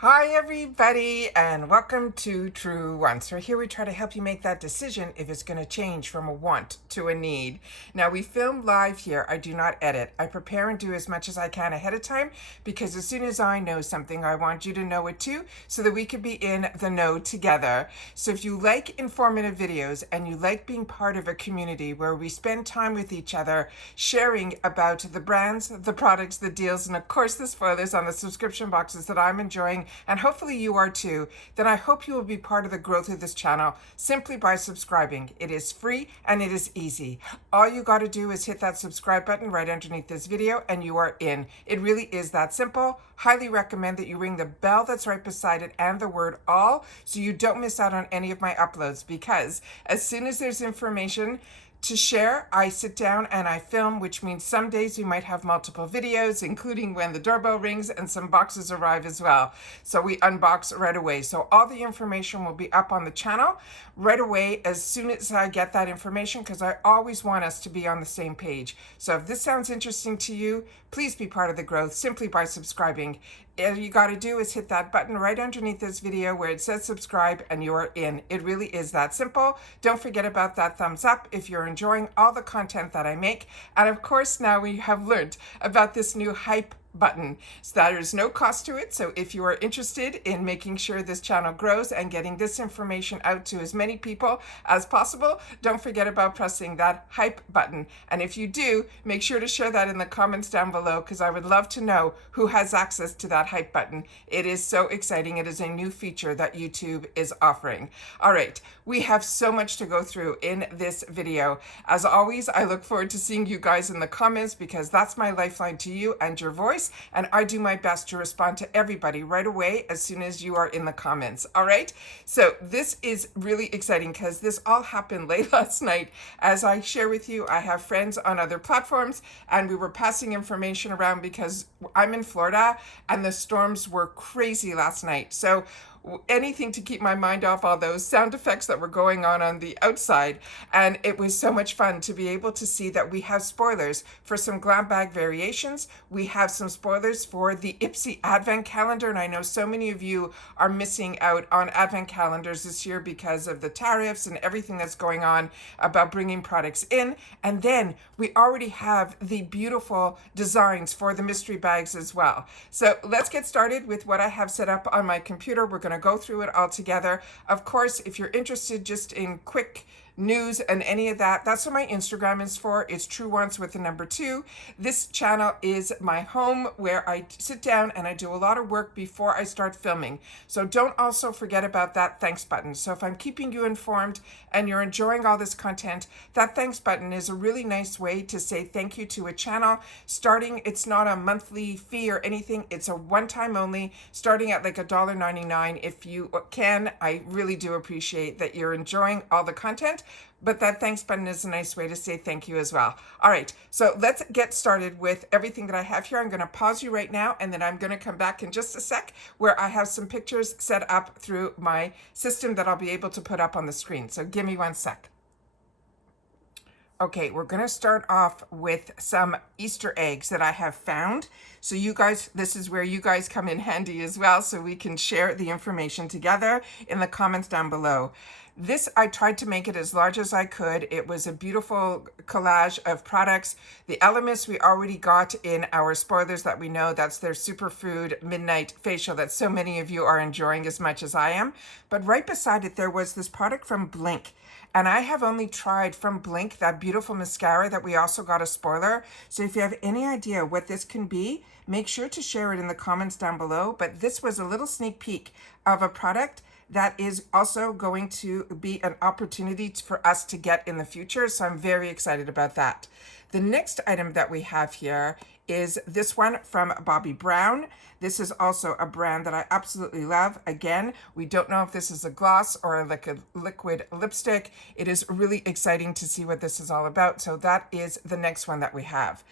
Hi everybody and welcome to Truewants. So here we try to help you make that decision if it's going to change from a want to a need. Now we film live here. I do not edit. I prepare and do as much as I can ahead of time because as soon as I know something, I want you to know it too so that we can be in the know together. So if you like informative videos and you like being part of a community where we spend time with each other, sharing about the brands, the products, the deals, and of course the spoilers on the subscription boxes that I'm enjoying, and hopefully you are too, then I hope you will be part of the growth of this channel simply by subscribing. It is free and it is easy. All you got to do is hit that subscribe button right underneath this video and you are in. It really is that simple. Highly recommend that you ring the bell that's right beside it and the word all so you don't miss out on any of my uploads, because as soon as there's information to share, I sit down and I film, which means some days we might have multiple videos, including when the doorbell rings and some boxes arrive as well. So we unbox right away. So all the information will be up on the channel right away as soon as I get that information, because I always want us to be on the same page. So if this sounds interesting to you, please be part of the growth simply by subscribing. All you got to do is hit that button right underneath this video where it says subscribe and you are in. It really is that simple. Don't forget about that thumbs up if you're enjoying all the content that I make. And of course, now we have learned about this new hype button. So there is no cost to it. So if you are interested in making sure this channel grows and getting this information out to as many people as possible, don't forget about pressing that hype button. And if you do, make sure to share that in the comments down below, because I would love to know who has access to that hype button. It is so exciting. It is a new feature that YouTube is offering. All right, we have so much to go through in this video. As always, I look forward to seeing you guys in the comments, because that's my lifeline to you and your voice. And I do my best to respond to everybody right away as soon as you are in the comments. All right. So this is really exciting because this all happened late last night. As I share with you, I have friends on other platforms and we were passing information around because I'm in Florida and the storms were crazy last night. So anything to keep my mind off all those sound effects that were going on the outside. And it was so much fun to be able to see that we have spoilers for some Glam Bag variations. We have some spoilers for the IPSY Advent calendar. And I know so many of you are missing out on Advent calendars this year because of the tariffs and everything that's going on about bringing products in. And then we already have the beautiful designs for the mystery bags as well. So let's get started with what I have set up on my computer. We're going to go through it all together. Of course, if you're interested just in quick news and any of that, that's what my Instagram is for. It's Truewants with the number 2. This channel is my home where I sit down and I do a lot of work before I start filming. So don't also forget about that thanks button. So if I'm keeping you informed and you're enjoying all this content, that thanks button is a really nice way to say thank you to a channel. Starting, it's not a monthly fee or anything. It's a one-time only, starting at like $1.99 if you can. I really do appreciate that you're enjoying all the content. But that thanks button is a nice way to say thank you as well. All right, so let's get started with everything that I have here. I'm going to pause you right now, and then I'm going to come back in just a sec where I have some pictures set up through my system that I'll be able to put up on the screen. So give me one sec. Okay, we're going to start off with some Easter eggs that I have found. So you guys, this is where you guys come in handy as well, so we can share the information together in the comments down below. This, I tried to make it as large as I could. It was a beautiful collage of products. The Elements we already got in our spoilers that we know. That's their superfood midnight facial that so many of you are enjoying as much as I am. But right beside it, there was this product from Blink. And I have only tried from Blink, that beautiful mascara that we also got a spoiler. So if you have any idea what this can be, make sure to share it in the comments down below. But this was a little sneak peek of a product that is also going to be an opportunity for us to get in the future. So I'm very excited about that. The next item that we have here is this one from Bobbi Brown. This is also a brand that I absolutely love. Again, we don't know if this is a gloss or like a liquid lipstick. It is really exciting to see what this is all about. So that is the next one that we have.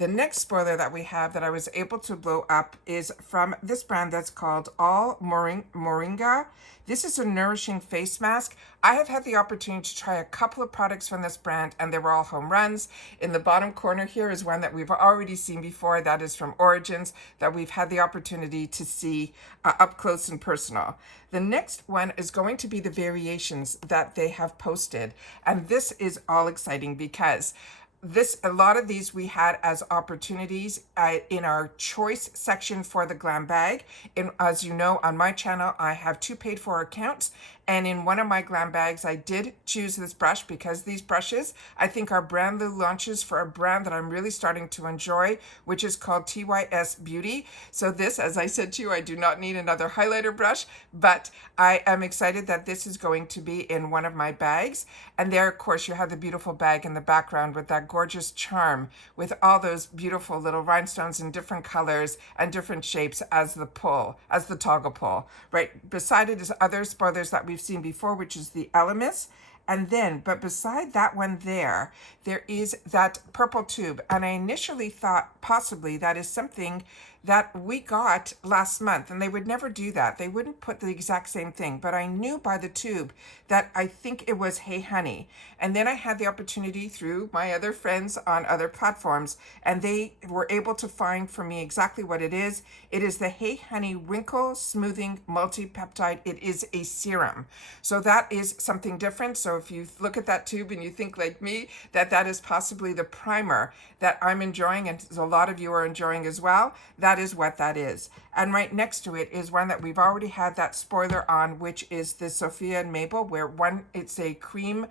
The next spoiler that we have that I was able to blow up is from this brand that's called All Moringa. This is a nourishing face mask. I have had the opportunity to try a couple of products from this brand and they were all home runs. In the bottom corner here is one that we've already seen before. That is from Origins, that we've had the opportunity to see up close and personal. The next one is going to be the variations that they have posted. And this is all exciting because a lot of these we had as opportunities in our choice section for the Glam Bag. As you know, on my channel, I have 2 paid for accounts. And in one of my Glam Bags, I did choose this brush because these brushes, I think, are brand new launches for a brand that I'm really starting to enjoy, which is called TYS Beauty. So this, as I said to you, I do not need another highlighter brush, but I am excited that this is going to be in one of my bags. And there, of course, you have the beautiful bag in the background with that gorgeous charm with all those beautiful little rhinestones in different colors and different shapes as the toggle pull. Right beside it is other spoilers that we've seen before, which is the Elemis. And then, but beside that one there is that purple tube. And I initially thought possibly that is something that we got last month, and they would never do that. They wouldn't put the exact same thing, but I knew by the tube that I think it was Hey Honey. And then I had the opportunity through my other friends on other platforms, and they were able to find for me exactly what it is. It is the Hey Honey Wrinkle Smoothing Multi-Peptide. It is a serum. So that is something different. So if you look at that tube and you think like me, that is possibly the primer that I'm enjoying, and a lot of you are enjoying as well, that is what that is. And right next to it is one that we've already had that spoiler on, which is the Sophia and Mabel, where it's a cream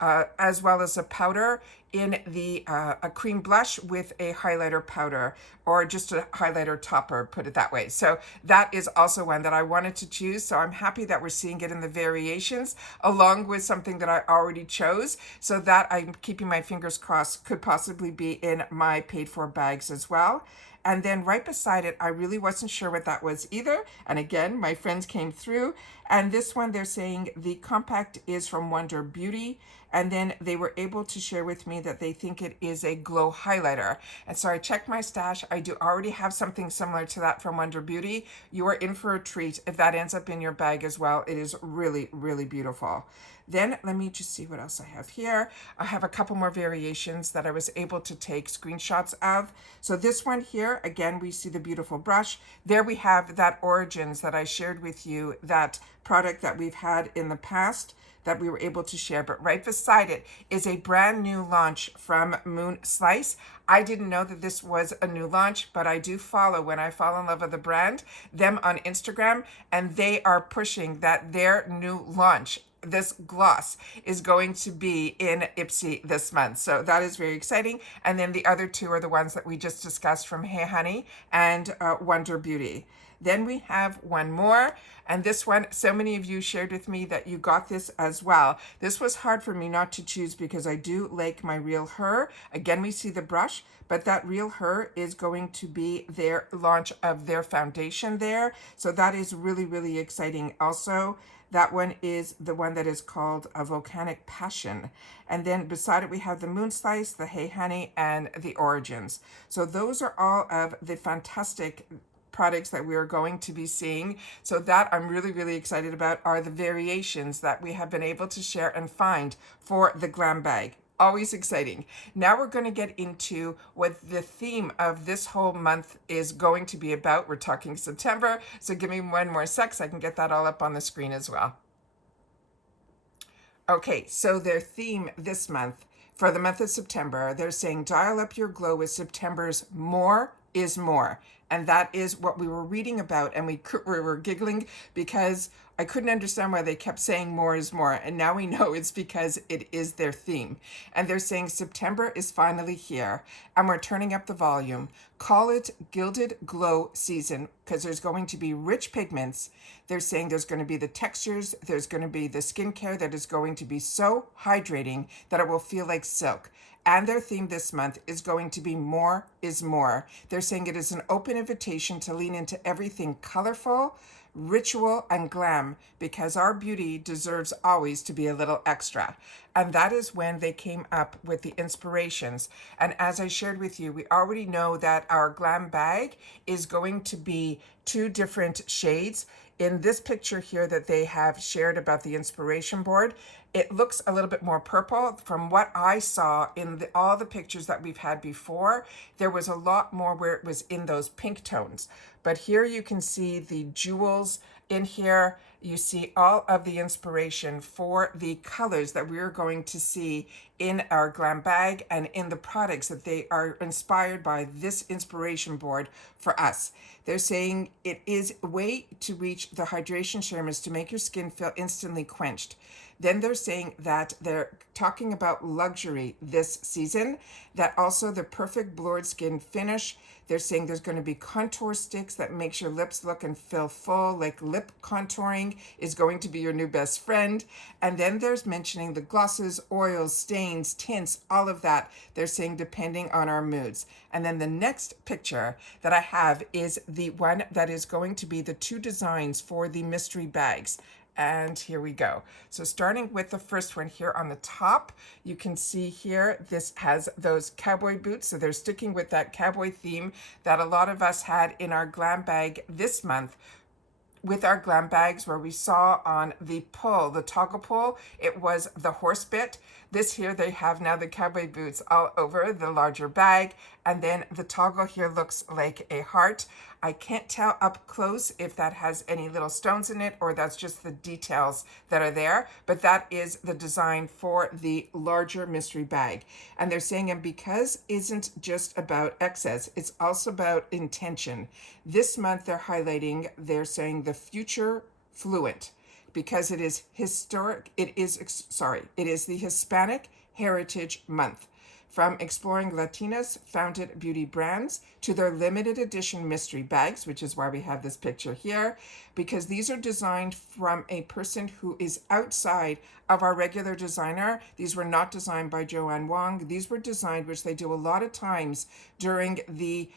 as well as a powder in the a cream blush with a highlighter powder, or just a highlighter topper, put it that way. So that is also one that I wanted to choose. So I'm happy that we're seeing it in the variations along with something that I already chose. So that I'm keeping my fingers crossed could possibly be in my paid for bags as well. And then right beside it, I really wasn't sure what that was either. And again, my friends came through. And this one, they're saying the compact is from Wonder Beauty. And then they were able to share with me that they think it is a glow highlighter. And so I checked my stash. I do already have something similar to that from Wonder Beauty. You are in for a treat if that ends up in your bag as well. It is really, really beautiful. Then let me just see what else I have here. I have a couple more variations that I was able to take screenshots of. So this one here, again, we see the beautiful brush. There we have that Origins that I shared with you, that product that we've had in the past that we were able to share. But right beside it is a brand new launch from Moon Slice. I didn't know that this was a new launch, but I do follow, when I fall in love with the brand, them on Instagram, and they are pushing that their new launch, this gloss, is going to be in IPSY this month. So that is very exciting. And then the other two are the ones that we just discussed from Hey Honey and Wonder Beauty. Then we have one more, and this one, so many of you shared with me that you got this as well. This was hard for me not to choose because I do like my Real Her. Again, we see the brush, but that Real Her is going to be their launch of their foundation there. So that is really, really exciting also. That one is the one that is called a Volcanic Passion. And then beside it, we have the Moon Slice, the Hey Honey, and the Origins. So those are all of the fantastic products that we are going to be seeing. So that I'm really, really excited about are the variations that we have been able to share and find for the Glam Bag. Always exciting. Now we're going to get into what the theme of this whole month is going to be about. We're talking September, so give me one more sec so I can get that all up on the screen as well. Okay, so their theme this month, for the month of September, they're saying dial up your glow with September's More is More. And that is what we were reading about, and we were giggling because I couldn't understand why they kept saying more is more. And now we know it's because it is their theme. And they're saying September is finally here, and we're turning up the volume. Call it Gilded Glow season, because there's going to be rich pigments. They're saying there's going to be the textures, there's going to be the skincare that is going to be so hydrating that it will feel like silk. And their theme this month is going to be More is More. They're saying it is an open invitation to lean into everything colorful, ritual and glam, because our beauty deserves always to be a little extra. And that is when they came up with the inspirations. And as I shared with you, we already know that our glam bag is going to be 2 different shades. In this picture here that they have shared about the inspiration board, it looks a little bit more purple. From what I saw in all the pictures that we've had before, there was a lot more where it was in those pink tones. But here you can see the jewels in here. You see all of the inspiration for the colors that we're going to see in our glam bag and in the products that they are inspired by this inspiration board for us. They're saying it is a way to reach the hydration shares to make your skin feel instantly quenched. Then they're saying that they're talking about luxury this season, that also the perfect blurred skin finish. They're saying there's going to be contour sticks that makes your lips look and feel full, like lip contouring is going to be your new best friend. And then there's mentioning the glosses, oils, stains, tints, all of that. They're saying depending on our moods. And then the next picture that I have is the one that is going to be the 2 designs for the mystery bags. And here we go. So starting with the first one here on the top, you can see here, this has those cowboy boots. So they're sticking with that cowboy theme that a lot of us had in our glam bag this month with our glam bags, where we saw on the pull, the toggle pull, it was the horse bit. This here, they have now the cowboy boots all over the larger bag. And then the toggle here looks like a heart. I can't tell up close if that has any little stones in it or that's just the details that are there, but that is the design for the larger mystery bag. And they're saying, and because isn't just about excess, it's also about intention. This month they're highlighting, they're saying the future fluent, because it is it is the Hispanic Heritage Month. From exploring Latinas founded beauty brands to their limited edition mystery bags, which is why we have this picture here, because these are designed from a person who is outside of our regular designer. These were not designed by Joanne Wong. These were designed, which they do a lot of times during the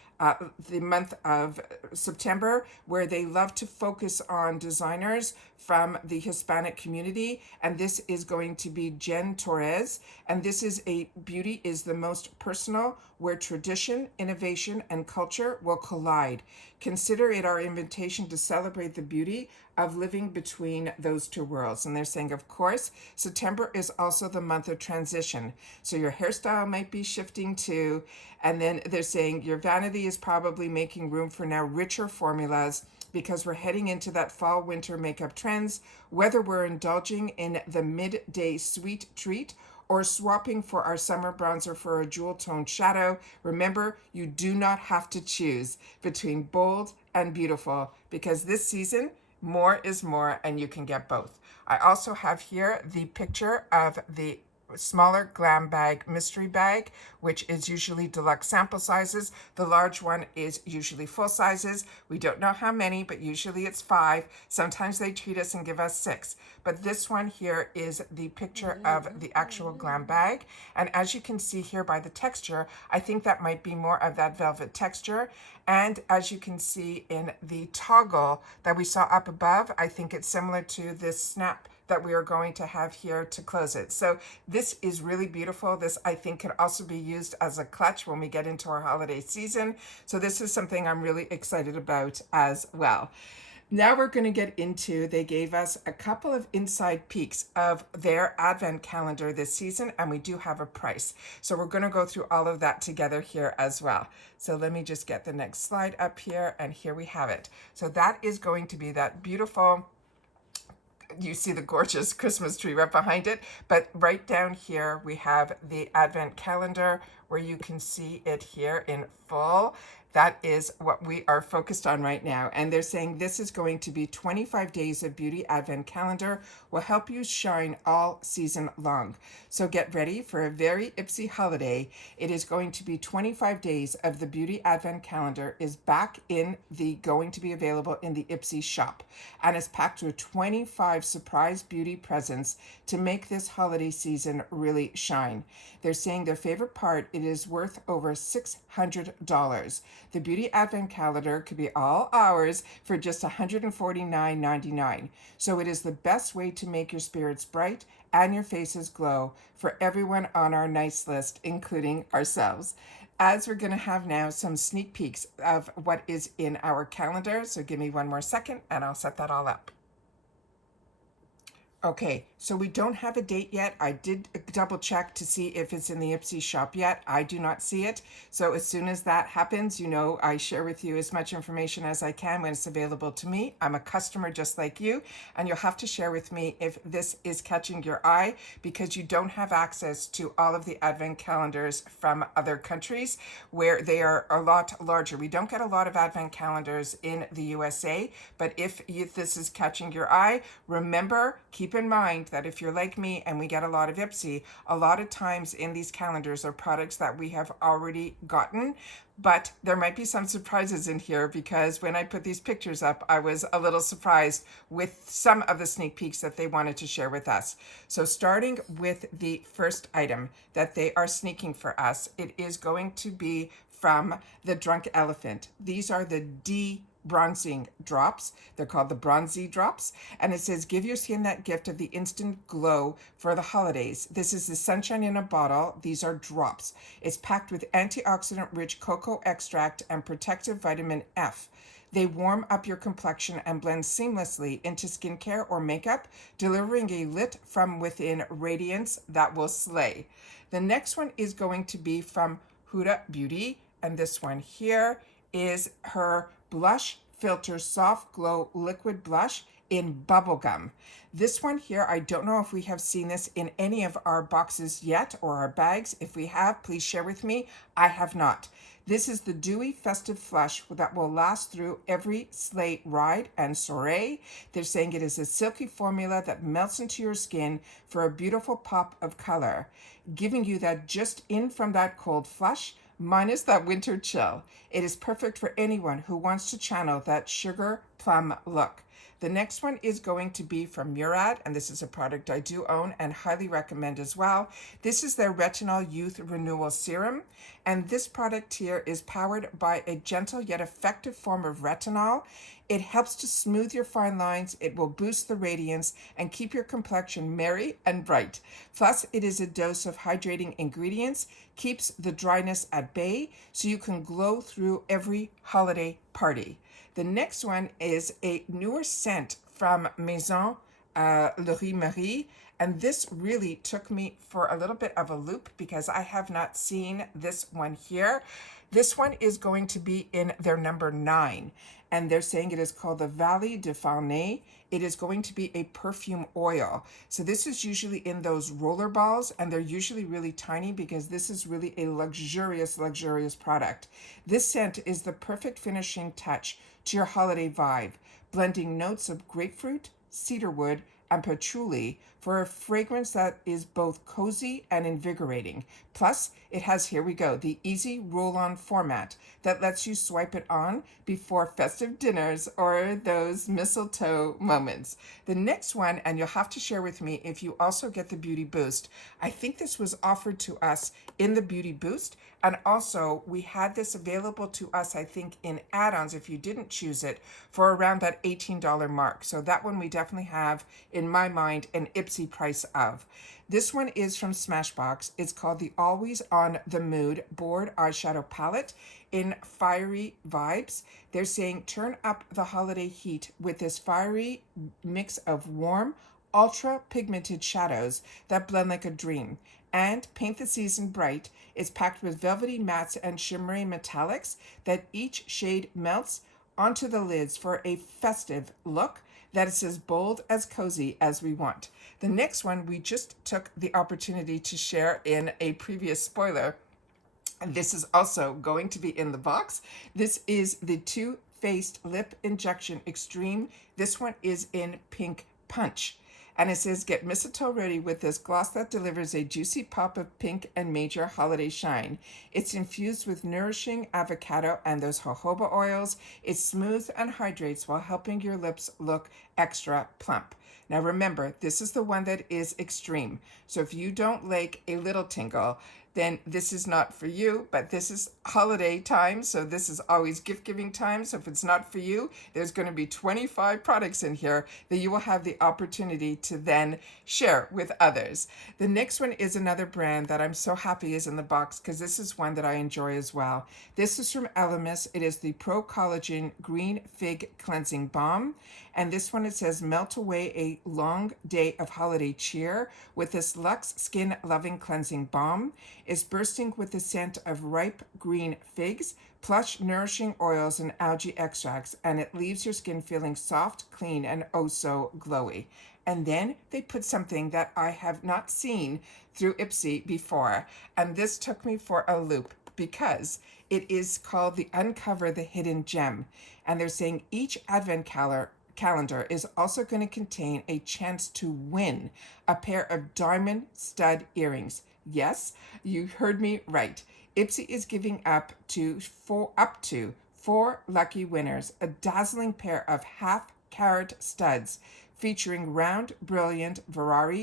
month of September, where they love to focus on designers from the Hispanic community. And this is going to be Jen Torres. And this is a beauty is the most personal, where tradition, innovation, and culture will collide. Consider it our invitation to celebrate the beauty of living between those 2 worlds. And they're saying, of course, September is also the month of transition. So your hairstyle might be shifting too. And then they're saying your vanity is probably making room for now richer formulas, because we're heading into that fall winter makeup trends, whether we're indulging in the midday sweet treat or swapping for our summer bronzer for a jewel toned shadow. Remember, you do not have to choose between bold and beautiful, because this season, more is more and you can get both. I also have here the picture of the smaller glam bag mystery bag, which is usually deluxe sample sizes. The large one is usually full sizes. We don't know how many, but usually it's 5. Sometimes they treat us and give us 6. But this one here is the picture of the actual glam bag. And as you can see here by the texture, I think that might be more of that velvet texture. And as you can see in the toggle that we saw up above, I think it's similar to this snap that we are going to have here to close it. So this is really beautiful. This, I think, can also be used as a clutch when we get into our holiday season. So this is something I'm really excited about as well. Now we're going to get into, they gave us a couple of inside peeks of their advent calendar this season, and we do have a price. So we're going to go through all of that together here as well. So let me just get the next slide up here, and here we have it. So that is going to be that beautiful, you see the gorgeous Christmas tree right behind it, but right down here we have the advent calendar where you can see it here in full. That is what we are focused on right now. And they're saying this is going to be 25 days of beauty advent calendar, will help you shine all season long. So get ready for a very IPSY holiday. It is going to be 25 days of the beauty advent calendar is back in the, going to be available in the IPSY shop. And it's packed with 25 surprise beauty presents to make this holiday season really shine. They're saying their favorite part, it is worth over $600. The Beauty Advent Calendar could be all ours for just $149.99. So it is the best way to make your spirits bright and your faces glow for everyone on our nice list, including ourselves. As we're going to have now some sneak peeks of what is in our calendar. So give me one more second and I'll set that all up. Okay, so we don't have a date yet. I did double check to see if it's in the IPSY shop yet. I do not see it. So as soon as that happens, you know, I share with you as much information as I can when it's available to me. I'm a customer just like you, and you'll have to share with me if this is catching your eye, because you don't have access to all of the advent calendars from other countries where they are a lot larger. We don't get a lot of advent calendars in the USA, but if this is catching your eye, remember, keep in mind that if you're like me and we get a lot of IPSY, a lot of times in these calendars are products that we have already gotten, but there might be some surprises in here, because when I put these pictures up, I was a little surprised with some of the sneak peeks that they wanted to share with us. So starting with the first item that they are sneaking for us, it is going to be from the Drunk Elephant. These are the bronzing drops. They're called the Bronzy Drops. And it says, give your skin that gift of the instant glow for the holidays. This is the sunshine in a bottle. These are drops. It's packed with antioxidant-rich cocoa extract and protective vitamin F. They warm up your complexion and blend seamlessly into skincare or makeup, delivering a lit from within radiance that will slay. The next one is going to be from Huda Beauty. And this one here is her Blush Filter Soft Glow Liquid Blush in Bubblegum. This one here, I don't know if we have seen this in any of our boxes yet or our bags. If we have, please share with me. I have not. This is the dewy festive flush that will last through every sleigh ride and soiree. They're saying it is a silky formula that melts into your skin for a beautiful pop of color, giving you that just in from that cold flush, minus that winter chill. It is perfect for anyone who wants to channel that sugar plum look. The next one is going to be from Murad, and this is a product I do own and highly recommend as well. This is their Retinol Youth Renewal Serum, and this product here is powered by a gentle yet effective form of retinol. It helps to smooth your fine lines, it will boost the radiance, and keep your complexion merry and bright. Plus, it is a dose of hydrating ingredients, keeps the dryness at bay, so you can glow through every holiday party. The next one is a newer scent from Maison Laurie Marie, and this really took me for a little bit of a loop because I have not seen this one here. This one is going to be in their number 9, and they're saying it is called the Valley de Faunay. It is going to be a perfume oil. So this is usually in those roller balls, and they're usually really tiny because this is really a luxurious product. This scent is the perfect finishing touch to your holiday vibe, blending notes of grapefruit, cedarwood, and patchouli for a fragrance that is both cozy and invigorating. Plus, it has, here we go, the easy roll-on format that lets you swipe it on before festive dinners or those mistletoe moments. The next one, and you'll have to share with me if you also get the Beauty Boost. I think this was offered to us in the Beauty Boost, and also we had this available to us, I think, in add-ons if you didn't choose it, for around that $18 mark. So that one we definitely have, in my mind, an IPSY price of. This one is from Smashbox. It's called the Always on the Mood Board Eyeshadow Palette in Fiery Vibes. They're saying turn up the holiday heat with this fiery mix of warm, ultra pigmented shadows that blend like a dream. And paint the season bright. It's packed with velvety mattes and shimmery metallics that each shade melts onto the lids for a festive look that is as bold as cozy as we want. The next one we just took the opportunity to share in a previous spoiler, and this is also going to be in the box. This is the Too Faced Lip Injection Extreme. This one is in Pink Punch. And it says, get mistletoe ready with this gloss that delivers a juicy pop of pink and major holiday shine. It's infused with nourishing avocado and those jojoba oils. It smooths and hydrates while helping your lips look extra plump. Now remember, this is the one that is extreme. So if you don't like a little tingle, then this is not for you. But this is holiday time, so this is always gift giving time. So if it's not for you, there's going to be 25 products in here that you will have the opportunity to then share with others. The next one is another brand that I'm so happy is in the box, because this is one that I enjoy as well. This is from Elemis. It is the Pro Collagen Green Fig Cleansing Balm. And this one, it says, melt away a long day of holiday cheer with this Luxe Skin Loving Cleansing Balm. Is bursting with the scent of ripe green figs, plush nourishing oils and algae extracts, and it leaves your skin feeling soft, clean, and oh so glowy. And then they put something that I have not seen through IPSY before, and this took me for a loop, because it is called the Uncover the Hidden Gem. And they're saying each advent calendar is also going to contain a chance to win a pair of diamond stud earrings. Yes, you heard me right. IPSY is giving up to four lucky winners a dazzling pair of half-carat studs featuring round, brilliant VRAI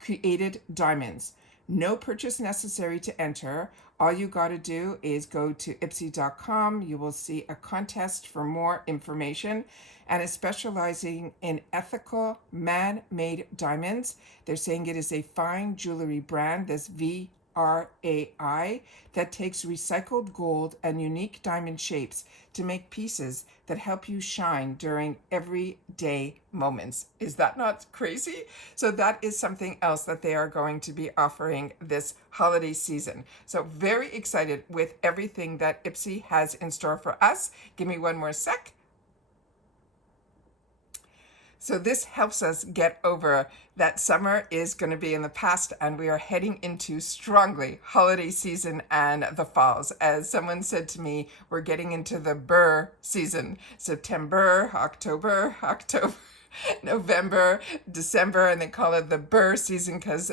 created diamonds. No purchase necessary to enter. All you got to do is go to IPSY.com. You will see a contest for more information, and is specializing in ethical man-made diamonds. They're saying it is a fine jewelry brand, this VRAI, that takes recycled gold and unique diamond shapes to make pieces that help you shine during everyday moments. Is that not crazy? So that is something else that they are going to be offering this holiday season. So very excited with everything that IPSY has in store for us. Give me one more sec. So this helps us get over that summer is going to be in the past, and we are heading into strongly holiday season and the falls. As someone said to me, we're getting into the burr season. September, October, November, December, and they call it the burr season because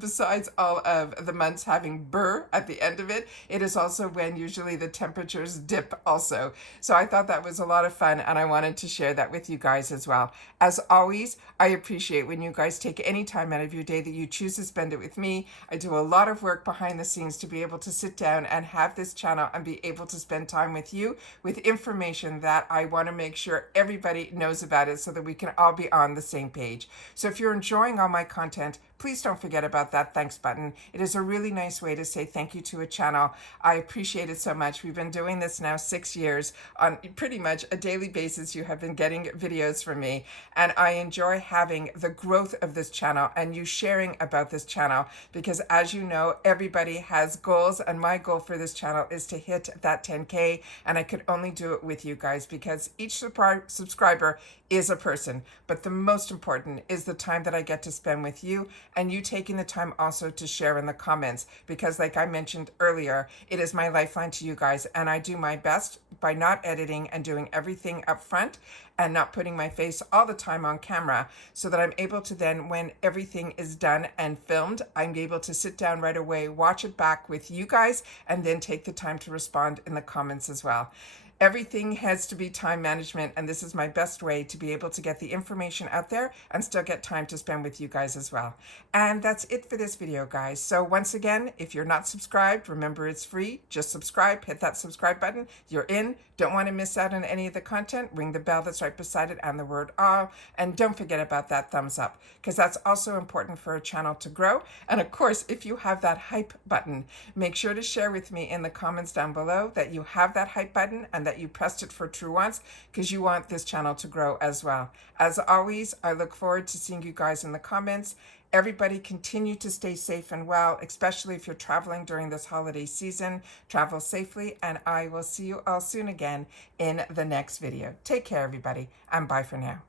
besides all of the months having burr at the end of it, it is also when usually the temperatures dip also. So I thought that was a lot of fun, and I wanted to share that with you guys as well. As always, I appreciate when you guys take any time out of your day that you choose to spend it with me. I do a lot of work behind the scenes to be able to sit down and have this channel and be able to spend time with you with information that I want to make sure everybody knows about it, so that we can all be on the same page. So if you're enjoying all my content, please don't forget about that thanks button. It is a really nice way to say thank you to a channel. I appreciate it so much. We've been doing this now 6 years on pretty much a daily basis. You have been getting videos from me, and I enjoy having the growth of this channel and you sharing about this channel, because as you know, everybody has goals, and my goal for this channel is to hit that 10K, and I could only do it with you guys, because each subscriber is a person, but the most important is the time that I get to spend with you, and you taking the time also to share in the comments, because like I mentioned earlier, it is my lifeline to you guys, and I do my best by not editing and doing everything up front and not putting my face all the time on camera, so that I'm able to then, when everything is done and filmed, I'm able to sit down right away, watch it back with you guys, and then take the time to respond in the comments as well. Everything has to be time management, and this is my best way to be able to get the information out there and still get time to spend with you guys as well. And that's it for this video, guys. So once again, if you're not subscribed, remember it's free. Just subscribe, hit that subscribe button. You're in. Don't want to miss out on any of the content. Ring the bell that's right beside it and the word all. And don't forget about that thumbs up, because that's also important for a channel to grow. And of course, if you have that hype button, make sure to share with me in the comments down below that you have that hype button and that you pressed it for Truewants, because you want this channel to grow as well. As always, I look forward to seeing you guys in the comments. Everybody continue to stay safe and well, especially if you're traveling during this holiday season. Travel safely, and I will see you all soon again in the next video. Take care, everybody, and bye for now.